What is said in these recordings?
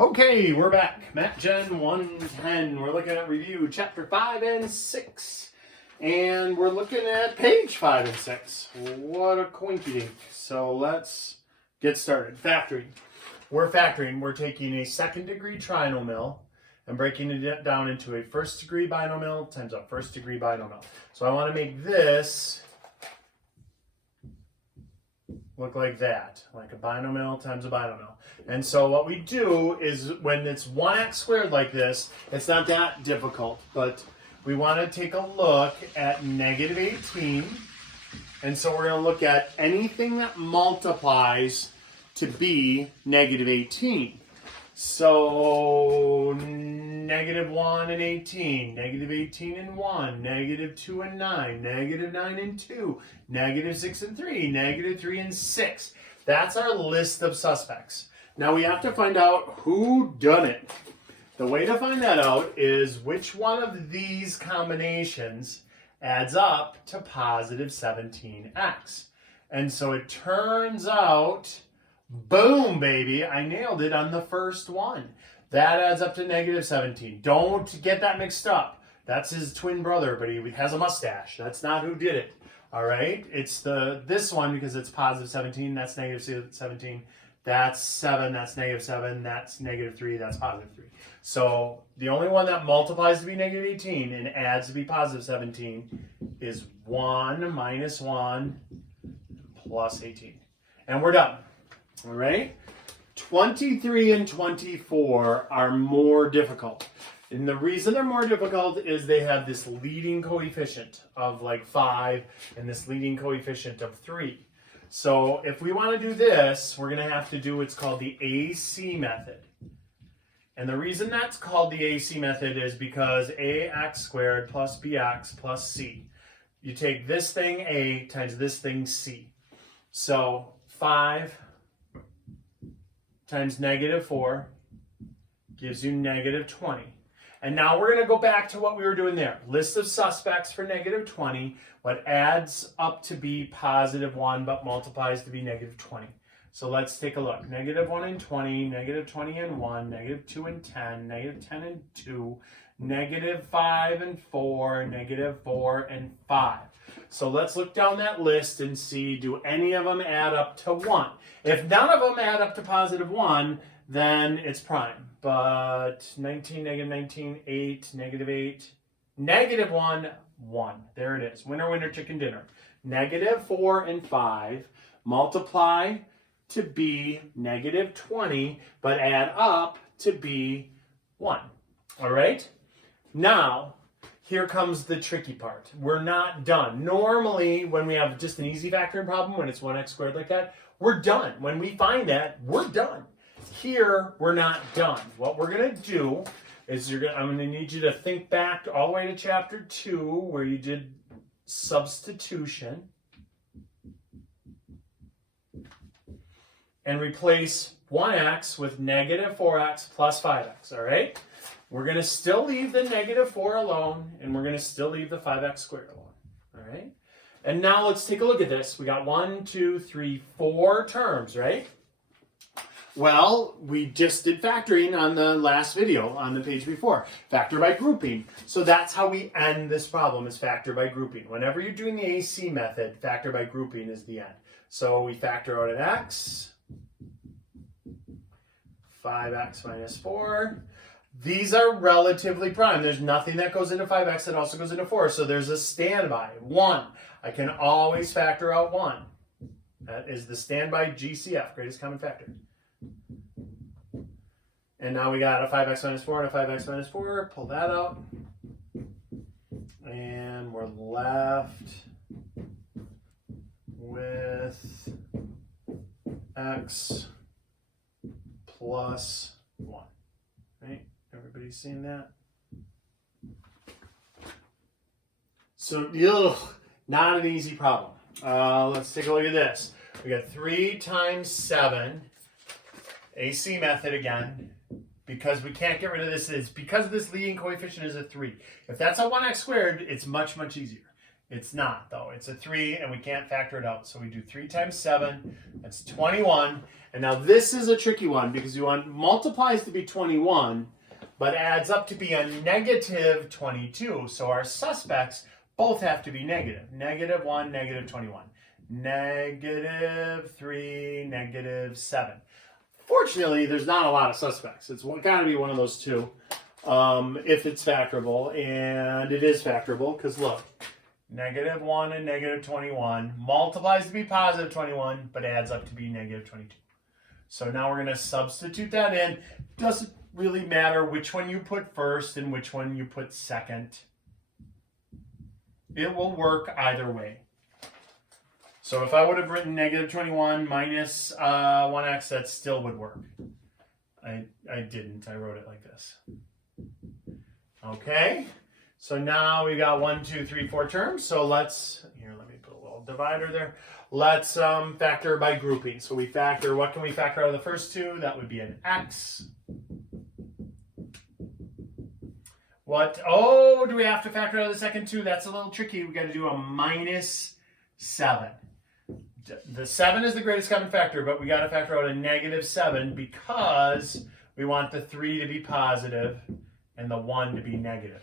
Okay, we're back. Matgen110. We're looking at review chapter 5 and 6. And we're looking at page 5 and 6. What a coinky dink. So let's get started. Factoring. We're factoring. We're taking a second degree trinomial and breaking it down into a first degree binomial times a first degree binomial. So I want to make this look like that, like a binomial times a binomial. And so what we do is when it's 1x squared like this, it's not that difficult, but we want to take a look at negative 18. And so we're going to look at anything that multiplies to be negative 18. So negative 1 and 18, negative 18 and 1, negative 2 and 9, negative 9 and 2, negative 6 and 3, negative 3 and 6. That's our list of suspects. Now we have to find out who done it. The way to find that out is which one of these combinations adds up to positive 17x. And so it turns out, boom, baby, I nailed it on the first one. That adds up to negative 17. Don't get that mixed up. That's his twin brother, but he has a mustache. That's not who did it. All right? It's this one because it's positive 17. That's negative 17. That's 7. That's negative 7. That's negative 3. That's positive 3. So the only one that multiplies to be negative 18 and adds to be positive 17 is 1 minus 1 plus 18. And we're done. All right? 23 and 24 are more difficult. And the reason they're more difficult is they have this leading coefficient of like 5 and this leading coefficient of 3. So if we want to do this, we're going to have to do what's called the AC method. And the reason that's called the AC method is because ax squared plus bx plus c. You take this thing a times this thing c. So 5 times negative 4 gives you negative 20. And now we're going to go back to what we were doing there. List of suspects for negative 20. What adds up to be positive 1 but multiplies to be negative 20. So let's take a look. Negative 1 and 20, negative 20 and 1, negative 2 and 10, negative 10 and 2, negative 5 and 4, negative 4 and 5. So let's look down that list and see, do any of them add up to 1? If none of them add up to positive 1, then it's prime. But 19, negative 19, 8, negative 8, negative 1, 1. There it is. Winner, winner, chicken dinner. Negative 4 and 5 multiply to be negative 20, but add up to be 1. All right? Now, here comes the tricky part. We're not done. Normally, when we have just an easy factoring problem, when it's 1x squared like that, we're done. When we find that, we're done. Here, we're not done. What we're going to do is I'm going to need you to think back all the way to chapter 2 where you did substitution and replace 1x with negative 4x plus 5x, all right? We're going to still leave the negative 4 alone, and we're going to still leave the 5x squared alone, all right? And now let's take a look at this. We got 1, 2, 3, 4 terms, right? Well, we just did factoring on the last video on the page before. Factor by grouping. So that's how we end this problem, is factor by grouping. Whenever you're doing the AC method, factor by grouping is the end. So we factor out an x, 5x minus 4. These are relatively prime. There's nothing that goes into 5x that also goes into 4. So there's a standby. 1. I can always factor out 1. That is the standby GCF, greatest common factor. And now we got a 5x minus 4 and a 5x minus 4. Pull that out. And we're left with x plus 1. Right? Everybody's seen that? So, not an easy problem. Let's take a look at this. We got 3 times 7, AC method again, because we can't get rid of this. It's because this leading coefficient is a 3. If that's a 1x squared, it's much, much easier. It's not, though. It's a 3, and we can't factor it out. So we do 3 times 7. That's 21. And now this is a tricky one because you want multiplies to be 21, but adds up to be a negative 22. So our suspects both have to be negative. Negative 1, negative 21. Negative 3, negative 7. Fortunately, there's not a lot of suspects. It's got to be one of those two if it's factorable. And it is factorable because look. Negative 1 and negative 21 multiplies to be positive 21, but adds up to be negative 22. So now we're going to substitute that in. Doesn't really matter which one you put first and which one you put second. It will work either way. So if I would have written negative 21 minus 1x, that still would work. I didn't. I wrote it like this. Okay. So now we got 1, 2, 3, 4 terms. So let's, here, let me put a little divider there. Let's factor by grouping. So we factor, what can we factor out of the first two? That would be an x. What, oh, do we have to factor out of the second two? That's a little tricky. We got to do a minus 7. The 7 is the greatest common factor, but we got to factor out a negative 7 because we want the 3 to be positive and the 1 to be negative.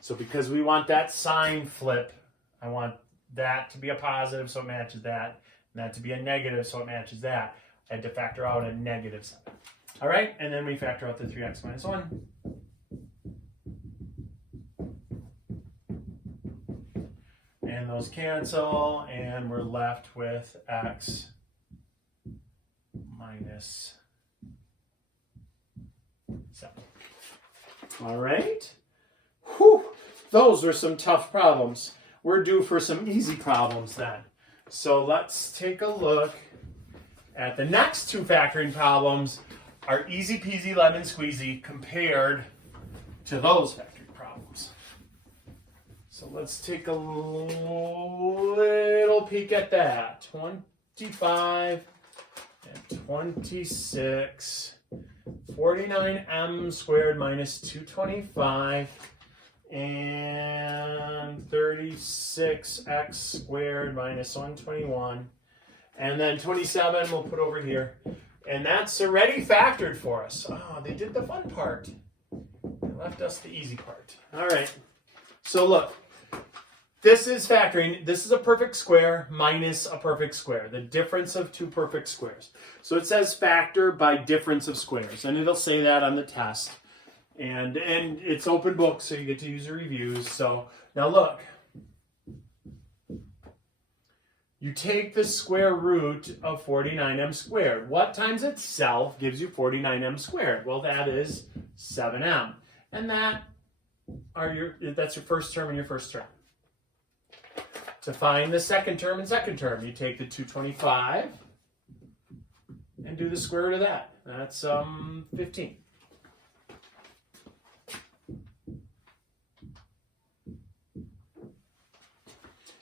So because we want that sign flip, I want that to be a positive so it matches that, and that to be a negative so it matches that. I had to factor out a negative 7. All right, and then we factor out the 3x minus 1. And those cancel, and we're left with x minus 7. All right. Whew, those were some tough problems. We're due for some easy problems then. So let's take a look at the next two factoring problems are easy peasy lemon squeezy compared to those factoring problems. So let's take a little peek at that. 25 and 26. 49m squared minus 225. And 36x squared minus 121. And then 27 we'll put over here. And that's already factored for us. Oh, they did the fun part. They left us the easy part. All right. So look, this is factoring. This is a perfect square minus a perfect square. The difference of two perfect squares. So it says factor by difference of squares. And it'll say that on the test. And it's open book, so you get to use the reviews. So now look, you take the square root of 49m squared. What times itself gives you 49m squared? Well, that is 7m. And that's your first term and your first term. To find the second term and second term, you take the 225 and do the square root of that. That's 15.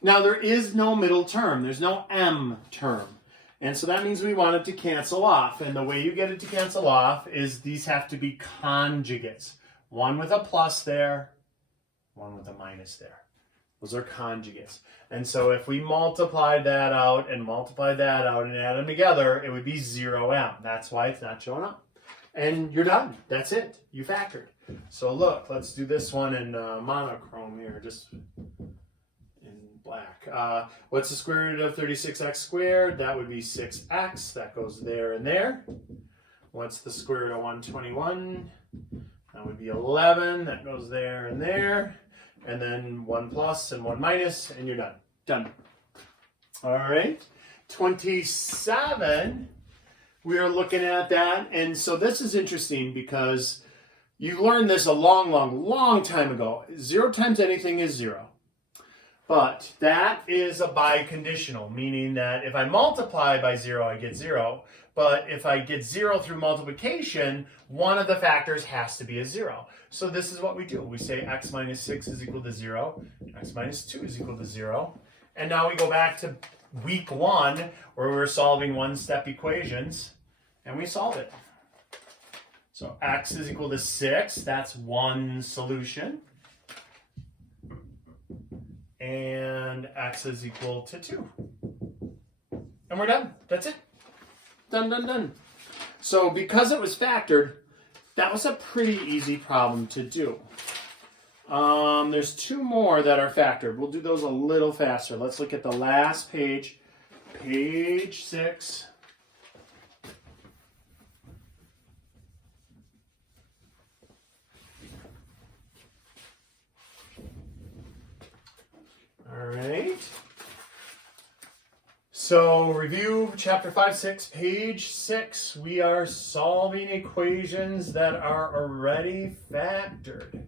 Now, there is no middle term. There's no m term. And so that means we want it to cancel off. And the way you get it to cancel off is these have to be conjugates. One with a plus there, one with a minus there. Those are conjugates. And so if we multiply that out and multiply that out and add them together, it would be 0m. That's why it's not showing up. And you're done. That's it. You factored. So look, let's do this one in monochrome here. Just black. What's the square root of 36x squared? That would be 6x. That goes there and there. What's the square root of 121? That would be 11. That goes there and there. And then 1 plus and 1 minus, and you're done. Done. All right. 27, we are looking at that. And so this is interesting because you learned this a long time ago. 0 times anything is 0. But that is a biconditional, meaning that if I multiply by 0, I get 0. But if I get 0 through multiplication, one of the factors has to be a 0. So this is what we do. We say x minus 6 is equal to 0. X minus 2 is equal to 0. And now we go back to week 1, where we were solving one-step equations, and we solve it. So x is equal to 6. That's one solution. and x is equal to 2. And we're done. That's it. Done, done, done. So because it was factored, that was a pretty easy problem to do. There's 2 more that are factored. We'll do those a little faster. Let's look at the last page, page 6. All right. So review chapter 5-6, page 6. We are solving equations that are already factored.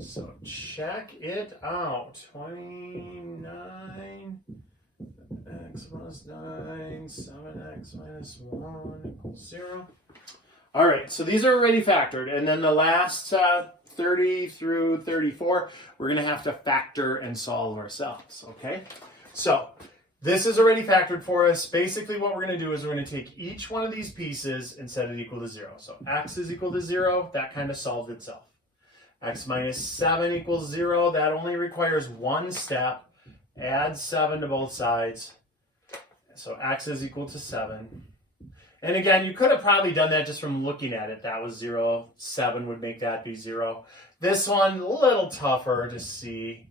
So check it out. 29 x plus 9, 7x minus 1 equals 0. All right, so these are already factored. And then the last 30 through 34, we're going to have to factor and solve ourselves, okay? So this is already factored for us. Basically what we're going to do is we're going to take each one of these pieces and set it equal to 0. So x is equal to 0, that kind of solved itself. X minus 7 equals 0, that only requires one step. Add 7 to both sides. So x is equal to 7. And again, you could have probably done that just from looking at it. That was 0. 7 would make that be 0. This one, a little tougher to see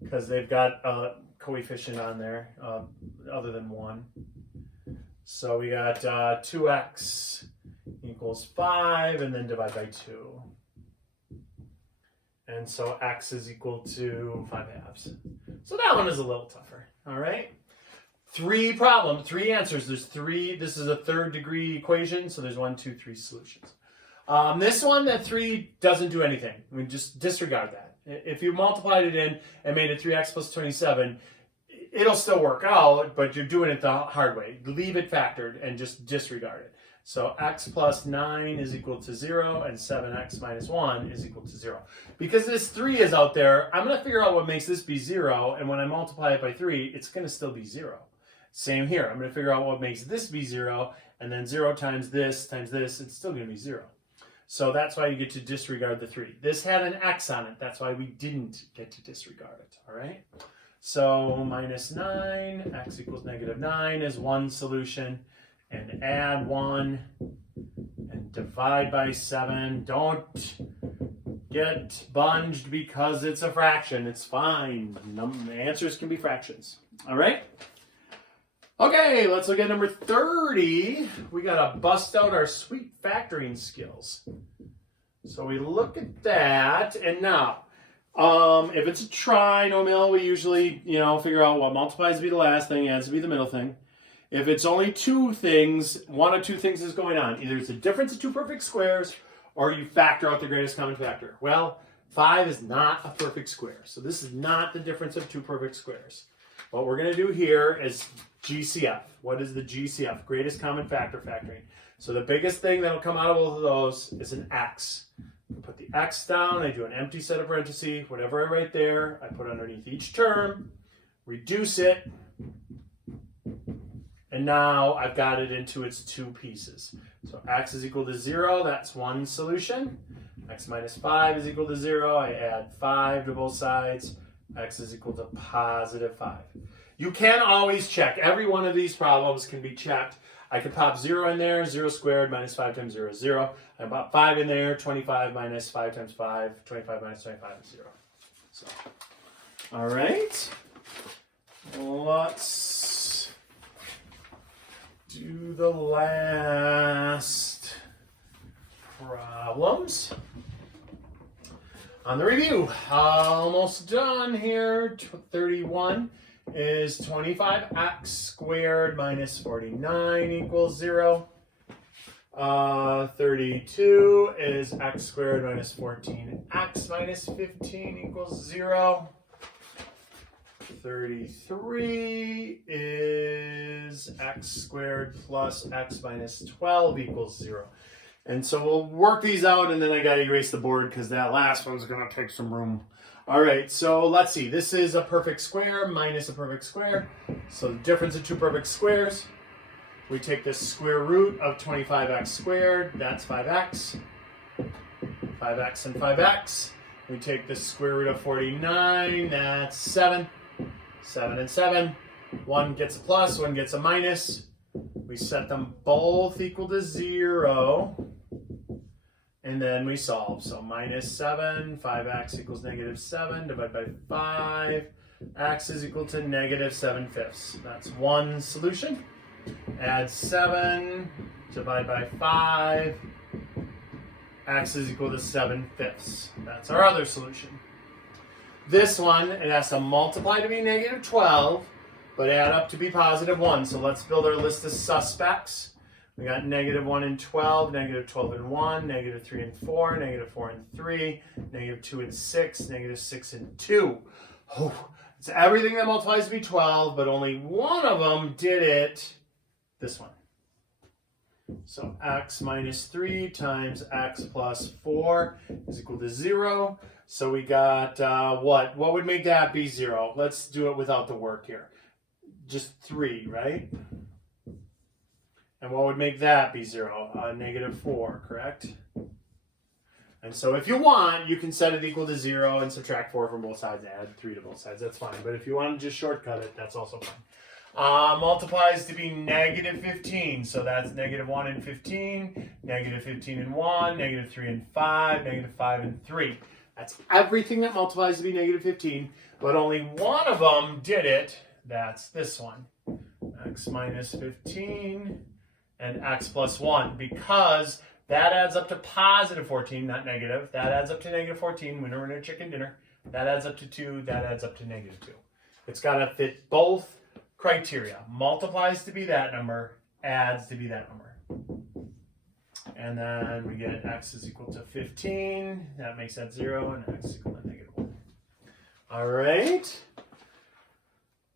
because they've got a coefficient on there other than 1. So we got 2x equals 5 and then divide by 2. And so x is equal to 5/2. So that one is a little tougher, all right? 3 answers. There's 3, this is a 3rd degree equation, so there's 1, 2, 3 solutions. This one, that 3 doesn't do anything. I mean, just disregard that. If you multiplied it in and made it 3x plus 27, it'll still work out, but you're doing it the hard way. Leave it factored and just disregard it. So x plus 9 is equal to 0, and 7x minus 1 is equal to 0. Because this 3 is out there, I'm going to figure out what makes this be 0, and when I multiply it by 3, it's going to still be 0. Same here. I'm going to figure out what makes this be 0, and then 0 times this, it's still going to be 0. So that's why you get to disregard the 3. This had an x on it. That's why we didn't get to disregard it, all right? So minus 9, x equals negative 9 is one solution. And add 1 and divide by 7. Don't get bunged because it's a fraction. It's fine. Answers can be fractions. All right? Okay, let's look at number 30. We got to bust out our sweet factoring skills. So we look at that. And now, if it's a trinomial, we usually, figure out what multiplies to be the last thing, adds to be the middle thing. If it's only 2 things, one of 2 things is going on. Either it's a difference of 2 perfect squares, or you factor out the greatest common factor. Well, 5 is not a perfect square, so this is not the difference of 2 perfect squares. What we're going to do here is GCF. What is the GCF? Greatest common factor factoring. So the biggest thing that will come out of both of those is an x. I put the x down, I do an empty set of parentheses. Whatever I write there, I put underneath each term, reduce it, and now I've got it into its 2 pieces. So x is equal to 0, that's one solution. X minus 5 is equal to 0, I add 5 to both sides. X is equal to positive 5. You can always check. Every one of these problems can be checked. I could pop 0 in there, 0 squared minus 5 times 0 is 0. I pop 5 in there, 25 minus 5 times 5, 25 minus 25 is 0. So, all right. Let's do the last problems on the review. Almost done here. 31 is 25x squared minus 49 equals 0. 32 is x squared minus 14x minus 15 equals 0. 33 is x squared plus x minus 12 equals 0. And so we'll work these out, and then I got to erase the board because that last one's going to take some room. All right, so let's see. This is a perfect square minus a perfect square. So the difference of 2 perfect squares. We take the square root of 25x squared. That's 5x. 5x and 5x. We take the square root of 49, that's 7. 7 and 7. 1 gets a plus, 1 gets a minus. We set them both equal to 0. And then we solve. So minus 7, 5x equals negative 7, divided by 5. X is equal to negative 7/5. That's one solution. Add 7, divide by 5. X is equal to 7/5. That's our other solution. This one, it has to multiply to be negative 12, but add up to be positive 1. So let's build our list of suspects. We got negative 1 and 12, negative 12 and 1, negative 3 and 4, negative 4 and 3, negative 2 and 6, negative 6 and 2. Oh, it's everything that multiplies to be 12, but only one of them did it, this one. So x minus 3 times x plus 4 is equal to 0. So we got what? What would make that be 0? Let's do it without the work here. Just 3, right? And what would make that be 0? Negative 4, correct? And so if you want, you can set it equal to 0 and subtract 4 from both sides, add 3 to both sides. That's fine. But if you want to just shortcut it, that's also fine. Multiplies to be negative 15. So that's negative 1 and 15, negative 15 and 1, negative 3 and 5, negative 5 and 3. That's everything that multiplies to be negative 15, but only one of them did it. That's this one. X minus 15 and x plus 1, because that adds up to positive 14, not negative. That adds up to negative 14, winner, winner, chicken dinner. That adds up to 2, that adds up to negative 2. It's got to fit both criteria. Multiplies to be that number, adds to be that number. And then we get x is equal to 15. That makes that 0, and x is equal to negative 1. All right.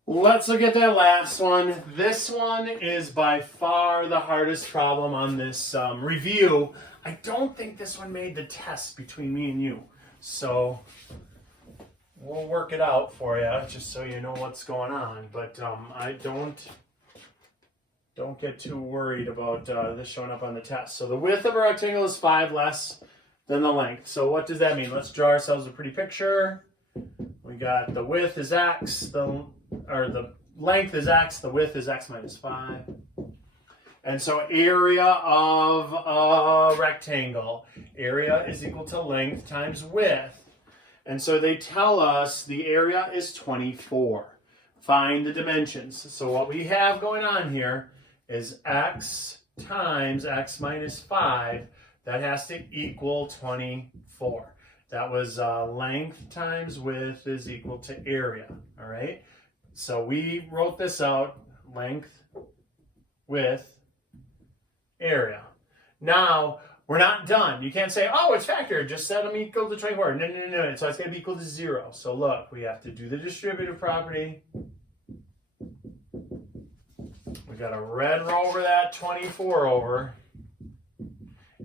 Let's look at that last one. This one is by far the hardest problem on this review. I don't think this one made the test between me and you. So we'll work it out for you, just so you know what's going on. But I don't get too worried about this showing up on the test. So the width of a rectangle is 5 less than the length. So what does that mean? Let's draw ourselves a pretty picture. We got the width is x, the length is x, the width is x minus 5. And so area of a rectangle, area is equal to length times width. And so they tell us the area is 24. Find the dimensions. So what we have going on here is x times x minus 5. That has to equal 24. That was length times width is equal to area, all right? So we wrote this out, length, width, area. Now, we're not done. You can't say, oh, it's factored, just set them equal to 24. No. So it's going to be equal to 0. So look, we have to do the distributive property. We got to red row over that 24 over.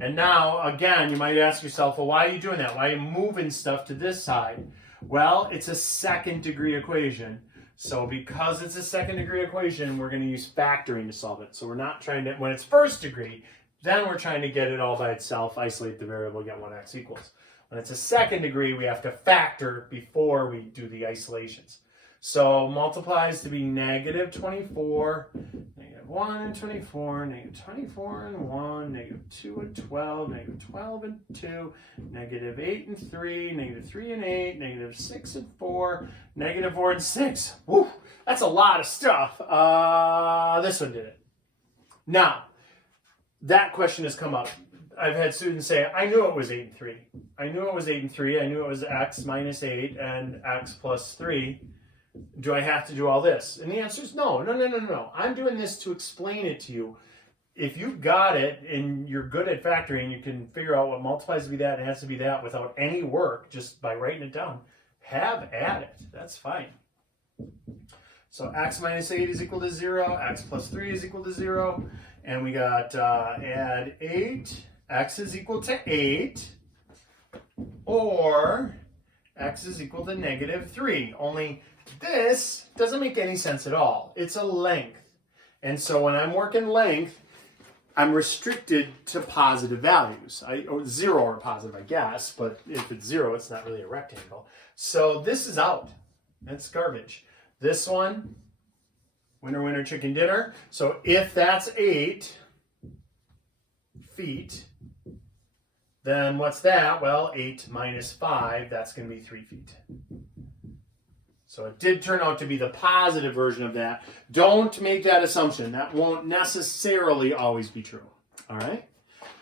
And now, again, you might ask yourself, well, why are you doing that? Why are you moving stuff to this side? Well, it's a second degree equation. So because it's a second degree equation, we're going to use factoring to solve it. So we're not trying to, when it's first degree, then we're trying to get it all by itself, isolate the variable, get 1x equals. When it's a second degree, we have to factor before we do the isolations. So multiplies to be negative 24, negative 1 and 24, negative 24 and 1, negative 2 and 12, negative 12 and 2, negative 8 and 3, negative 3 and 8, negative 6 and 4, negative 4 and 6. Woo, that's a lot of stuff. This one did it. Now, that question has come up. I've had students say, I knew it was 8 and 3. I knew it was 8 and 3. I knew it was x minus 8 and x plus 3. Do I have to do all this? And the answer is no. I'm doing this to explain it to you. If you've got it and you're good at factoring, you can figure out what multiplies to be that and has to be that without any work, just by writing it down. Have at it. That's fine. So x minus 8 is equal to 0. X plus 3 is equal to 0. And we got add 8. X is equal to 8. Or x is equal to negative 3. Only this doesn't make any sense at all. It's a length. And so when I'm working length, I'm restricted to positive values. Or 0 or positive, I guess, but if it's 0, it's not really a rectangle. So this is out. That's garbage. This one, winner, winner, chicken dinner. So if that's 8 feet, then what's that? Well, 8 minus 5, that's going to be 3 feet. So it did turn out to be the positive version of that. Don't make that assumption. That won't necessarily always be true. All right?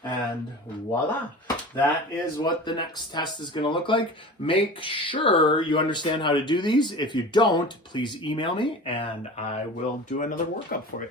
And voila. That is what the next test is going to look like. Make sure you understand how to do these. If you don't, please email me and I will do another workup for you.